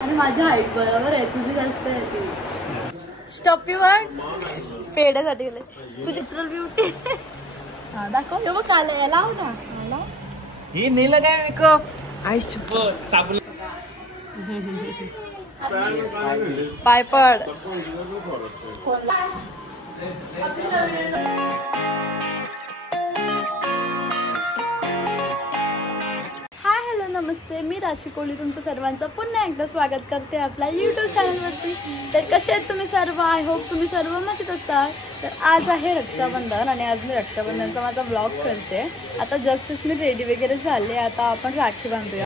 आणि माझी हाईट बरोबर आहे, तुझी जास्त आहे ती. स्टॉपीवर पेढ्यासाठी गेले तुझी ब्युटी. हा दाखव बघ काल लाव ना मला हे नेलं काय मेकअप पाय पड. नमस्ते, मी राची कोळी तुमचं सर्वांचं पुन्हा एकदा स्वागत करते आपल्या यूट्यूब चॅनलवरती. तर कसे आहेत तुम्ही सर्व? आय होप तुम्ही सर्व मजेत असाल. तर आज आहे रक्षाबंधन आणि आज मी रक्षाबंधनचा माझा ब्लॉग करते. आता जस्टच मी रेडी वगैरे झाले, आता आपण राखी बांधूया.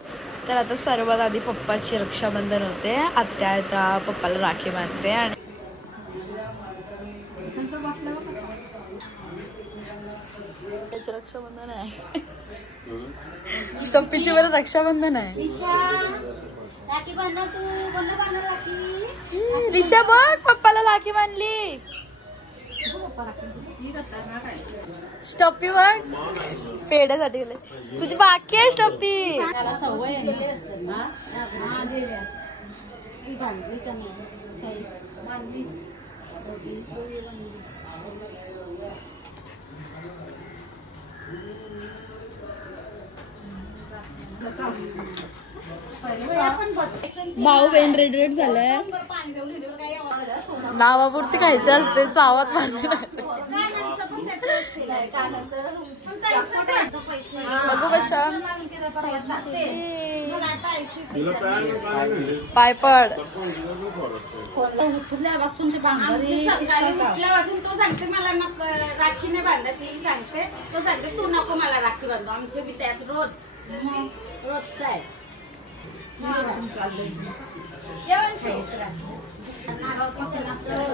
तर आता सर्वात आधी पप्पाची रक्षाबंधन होते. आत्या आता पप्पाला राखी बांधते आणि रक्षाबंधन आहे. स्टॉपीची बरं रक्षाबंधन आहे. रिषा बघ पप्पाला राखी बांधली. स्टॉपी बघ पेढ्यासाठी गेले तुझी बाकी आहे. स्टॉपी भाऊ वेन रेड रेड झालाय. नावापुरती खायची असते, चावत मारली. बघू कशा पाय पड. उठल्यापासून तो सांगते मला मग राखी नाही बांधायची, सांगते तो सांगते तू नको मला राखी बांधू. आमचे बी त्याच रोजचा आहे.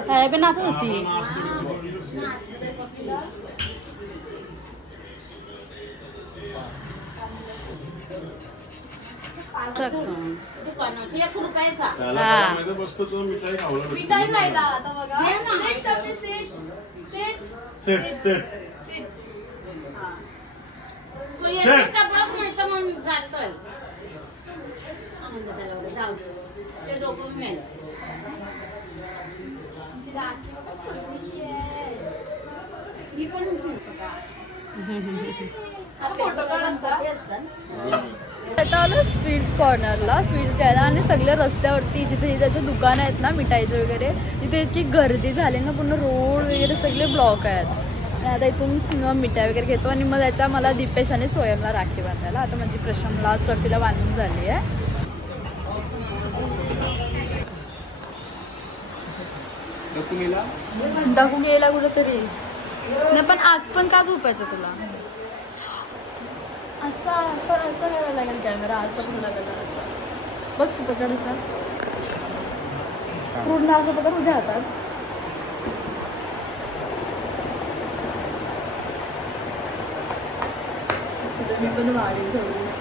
काय पण नाचत होती. मिठाई खायला आता बघा. स्वीट्स कॉर्नरला स्वीट्स घ्यायला आणि सगळ्या रस्त्यावरती जिथे त्याचे दुकान आहेत ना मिठाईचे वगैरे, तिथे इतकी गर्दी झाली ना, पूर्ण रोड वगैरे सगळे ब्लॉक आहेत. आणि आता इथून मिठाई वगैरे घेतो आणि मग त्याचा मला दीपेश आणि सोयमला राखी बांधायला. आता माझी प्रशांतला स्टॉफीला बांधून झाली आहे. दाखवून गेला कुठेतरी नाही, पण आज पण का झोपायचं तुला? असं असं असं करायला लागेल कॅमेरा, असं पकडा लागेल. असं बघ तू पकड, असा पूर्ण असं पकड तुझ्या हातात. मी पण वाढेल थोडीच.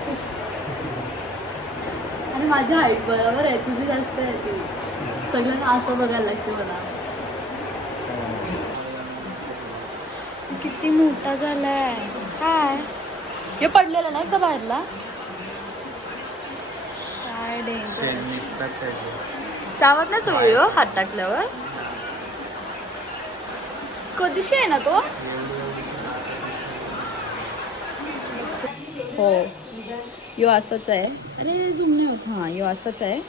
आणि माझी हाईट बरोबर आहे, तुझी जास्त आहे ती. सगळ्यांना असं बघायला लागते मला. किती मोठा झालाय. काय हे पडलेलं नाही का बाहेरला? काय डेंजर. चावत नाही सोयी हो हात टाकल्यावर. कधीशी आहे ना तो? हो यो असंच आहे. अरे झूम नाही होत. हा यो असंच आहे.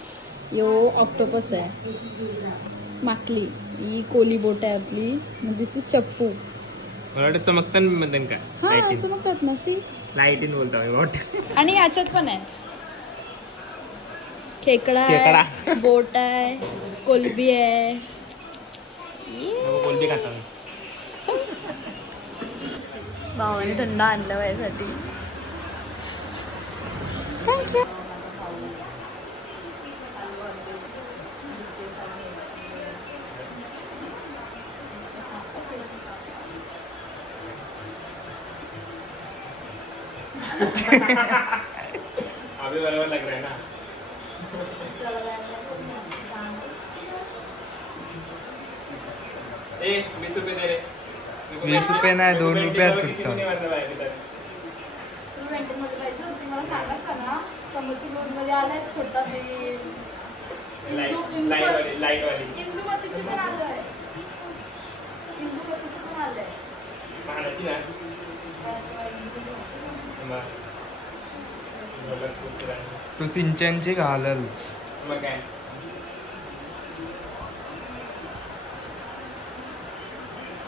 यो ऑक्टोपस आहे. माकली ही कोली बोट आहे आपली. दिस इज चप्पू. चमकतात म्हणतात का? हा चमकतात ना. सी लाईटीन बोलतो बोट. आणि याच्यात पण आहे खेकडा आहे, बोट आहे, कोलबी आहे. कोलबी खातात. भावाने थंड आणलं माझ्यासाठी. थँक्यू. अभी बराबर लग रहा है ना. ए 20 रुपये दे रे. 20 रुपये नाही, 2 रुपयात सुटतं. मला सांगायचं ना, समोरची रोड मध्ये आलाय छोटा बिल. लाईट वाली इंदुमतीची पण आलंय. इंदुमतीची पण आलंय. महाडाची ना तू सिंचनची घालल. मग काय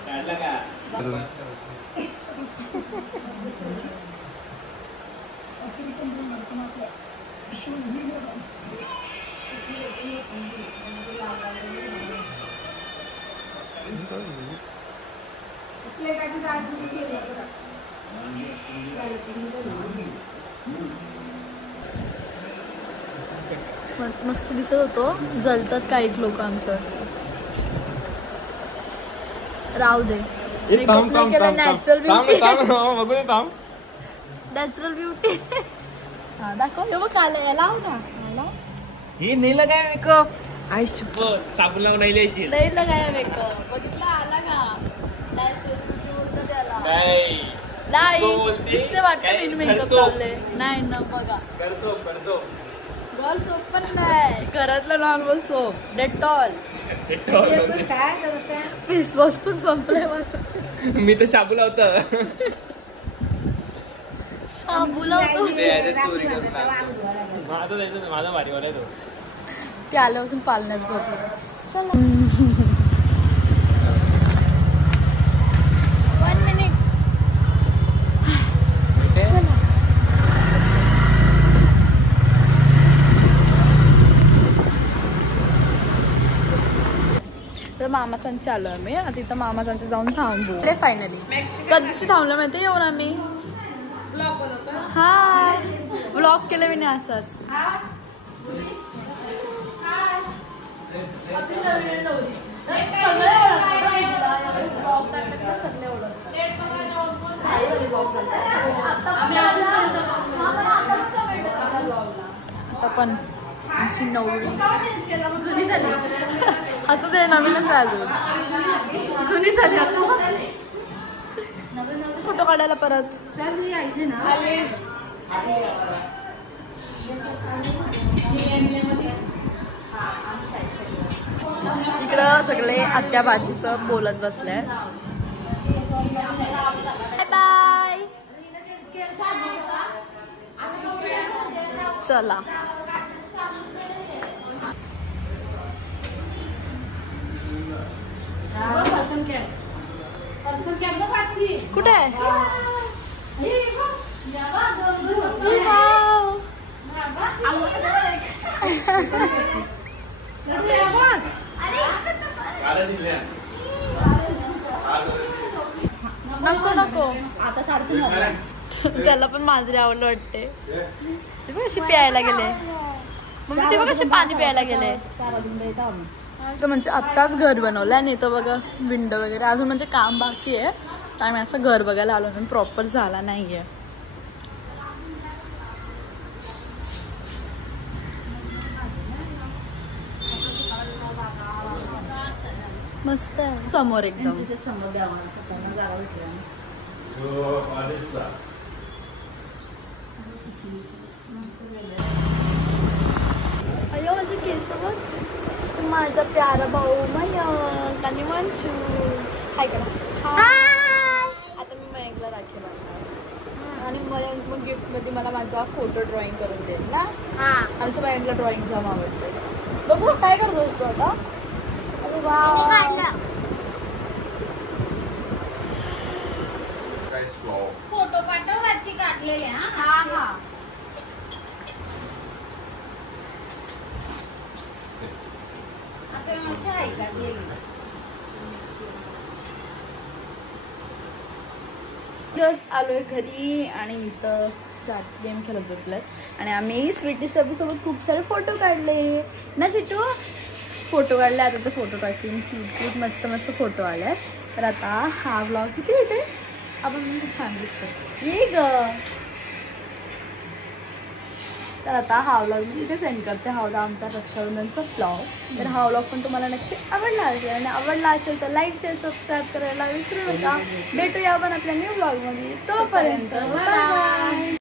काढला का अजून. मस्त दिसत होतो. जलतात काही लोक आमच्यावरती. राहू दे. Natural beauty. बघू दे थांब. Natural beauty. हा दाखव. हे बघ आलं. लाव ना. हे नाही लगाय मेकअप. साबण लावून राहिली अशी नाही लगाया मेकअप. बघितला आला का? नॅचरल ब्युटी बोलतात त्याला. नाही नाही दिसते वाटतं मी मेकअप लावले. नाही ना बघा. करसो गर्ल सोप पण नाही. घरातलं normal soap. Dettol. Face wash पण संपलंय माझं. मी तर शाबू लावतो. शाबू लावतो. चोरी करून माझा भारी वाला तो. ते आल्यापासून पालण्यात झोपलं. चला 1 मिनिट. चला तर मामासांची आलो आम्ही. आता इथं मामासांचे जाऊन थांबू. फायनली कधीची थांबलं माहिती येऊन आम्ही. हा ब्लॉग केलं मी नाही असाच. आता पण आमची नवरी जुनी झाली. असं ते नवीनच आहे अजून. जुनी झाली आता. फोटो काढायला परत इकडं सगळे आत्या बाजीच बोलत बसले. बाय. चला कुठे आहे? नको नको आता त्याला पण मांजरी आवडलं वाटते. ते बघ कशी प्यायला गेले. मम्मी ते बघ कशी पाणी प्यायला गेले. म्हणजे आत्ताच घर बनवलं आणि इथं बघा विंडो वगैरे अजून म्हणजे काम बाकी आहे. आम्ही असं घर बघायला आलो पण प्रॉपर झाला नाहीये. मस्त आहे समोर एकदम. अयो माझे केस बघ. माझा प्यारा भाऊ मयंक आणि वंशू. हाय करा. आता मी मयंकला राखी बांधणार आणि मयंक मग गिफ्ट मध्ये मला माझा फोटो ड्रॉइंग करून देईल ना. आमच्या मयंकला ड्रॉइंग जाम आवडते. बघू काय करतोस तू आता. अरे वा फोटो पाठव रातची काढलेले. हा जस्ट आलोय घरी आणि इथं स्टार्ट गेम खेळत बसलाय. आणि आम्ही स्वीटी स्टबीसोबत खूप सारे फोटो काढले ना चिटू. फोटो काढले. आता तर फोटो टाकीन. खूप मस्त मस्त फोटो आले. तर आता हा ब्लॉग किती येते आपण खूप छान दिसतो. ये ग. तर आता हा व्लॉग मी इथे सेंड करते. हा होता आमचा रक्षाबंधनचा ब्लॉग. तर हा व्लॉग पण तुम्हाला नक्की आवडला असेल आणि आवडला असेल तर लाईक शेअर सबस्क्राईब करायला विसरू नका. भेटूया आपण आपल्या न्यू व्लॉगमध्ये. तोपर्यंत बाय.